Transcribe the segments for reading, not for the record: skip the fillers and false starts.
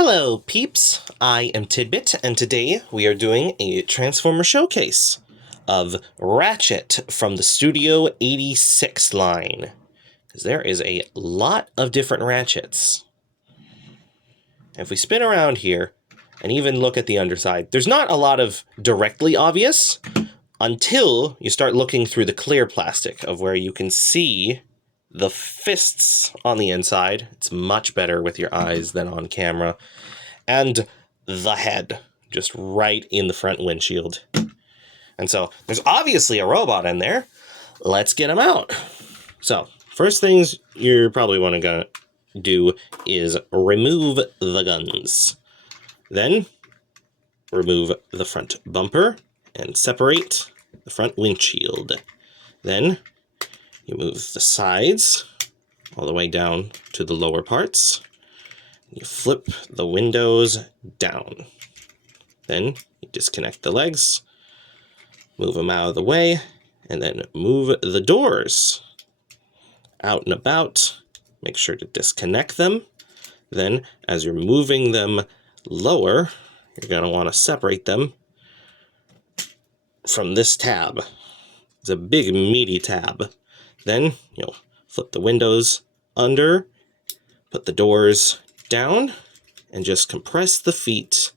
Hello, peeps. I am Tidbit, and today we are doing a Transformer showcase of Ratchet from the Studio 86 line, because there is a lot of different Ratchets. If we spin around here and even look at the underside, there's not a lot of directly obvious until you start looking through the clear plastic of where you can see the fists on the inside. It's much better with your eyes than on camera. And the head, just right in the front windshield. And so there's obviously a robot in there. Let's get him out. So first things you're probably want to do is remove the guns. Then remove the front bumper and separate the front windshield. Then you move the sides all the way down to the lower parts. You flip the windows down. Then you disconnect the legs, move them out of the way, and then move the doors out and about. Make sure to disconnect them. Then, as you're moving them lower, you're going to want to separate them from this tab. It's a big, meaty tab. Then you'll flip the windows under, put the doors down, and just compress the feet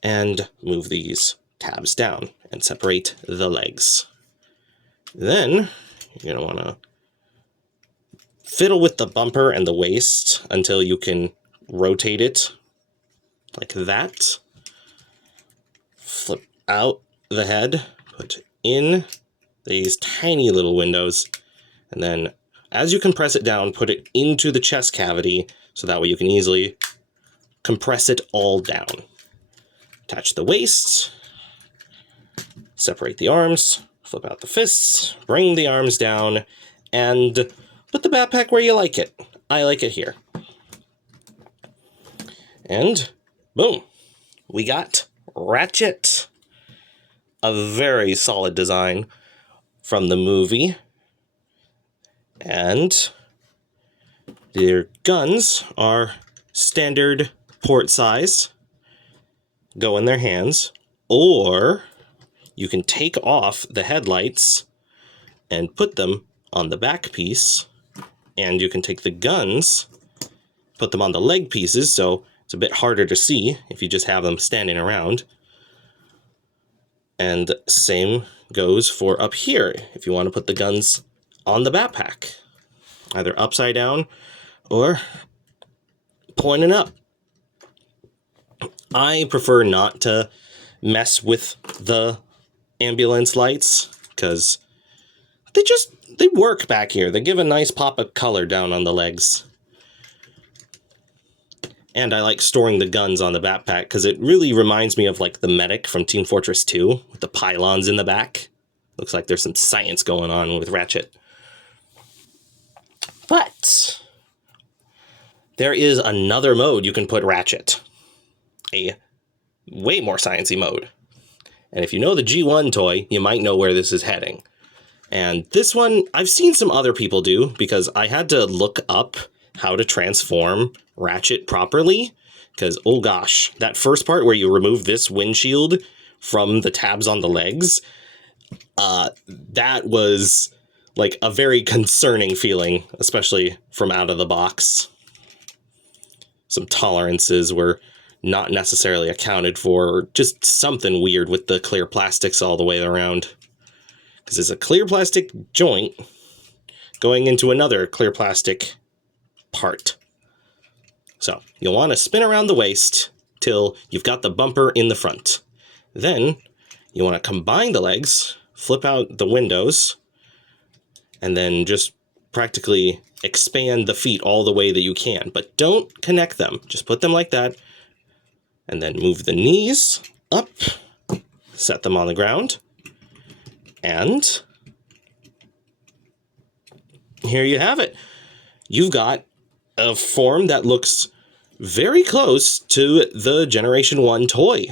and move these tabs down and separate the legs. Then you're going to want to fiddle with the bumper and the waist until you can rotate it like that. Flip out the head, put in these tiny little windows, and then as you compress it down, put it into the chest cavity so that way you can easily compress it all down. Attach the waist, separate the arms, flip out the fists, bring the arms down, and put the backpack where you like it. I like it here. And boom, we got Ratchet. A very solid design from the movie. And their guns are standard port size, go in their hands, or you can take off the headlights and put them on the back piece, and you can take the guns, put them on the leg pieces, so it's a bit harder to see if you just have them standing around. And same goes for up here, if you want to put the guns on the backpack, either upside down or pointing up. I prefer not to mess with the ambulance lights because they work back here. They give a nice pop of color down on the legs. And I like storing the guns on the backpack because it really reminds me of like the medic from Team Fortress 2 with the pylons in the back. Looks like there's some science going on with Ratchet. But there is another mode you can put Ratchet. A way more sciencey mode. And if you know the G1 toy, you might know where this is heading. And this one, I've seen some other people do because I had to look up how to transform Ratchet properly. Because, oh gosh, that first part where you remove this windshield from the tabs on the legs, that was like a very concerning feeling, especially from out of the box. Some tolerances were not necessarily accounted for, or just something weird with the clear plastics all the way around. Because it's a clear plastic joint going into another clear plastic part. So you'll want to spin around the waist till you've got the bumper in the front. Then you want to combine the legs, flip out the windows, and then just practically expand the feet all the way that you can. But don't connect them. Just put them like that. And then move the knees up, set them on the ground, and here you have it. You've got a form that looks very close to the Generation 1 toy,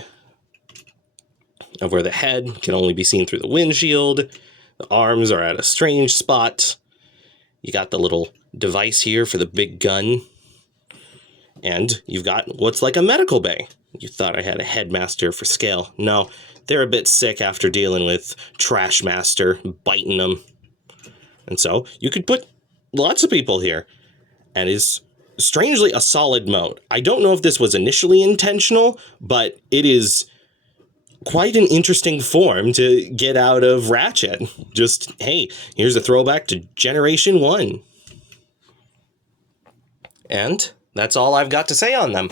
of where the head can only be seen through the windshield, the arms are at a strange spot, you got the little device here for the big gun, And you've got what's like a medical bay. You thought I had a headmaster for scale. No, they're a bit sick after dealing with Trash Master biting them. And so you could put lots of people here. And is strangely a solid mode. I don't know if this was initially intentional, but it is quite an interesting form to get out of Ratchet. Just, hey, here's a throwback to Generation 1. And that's all I've got to say on them.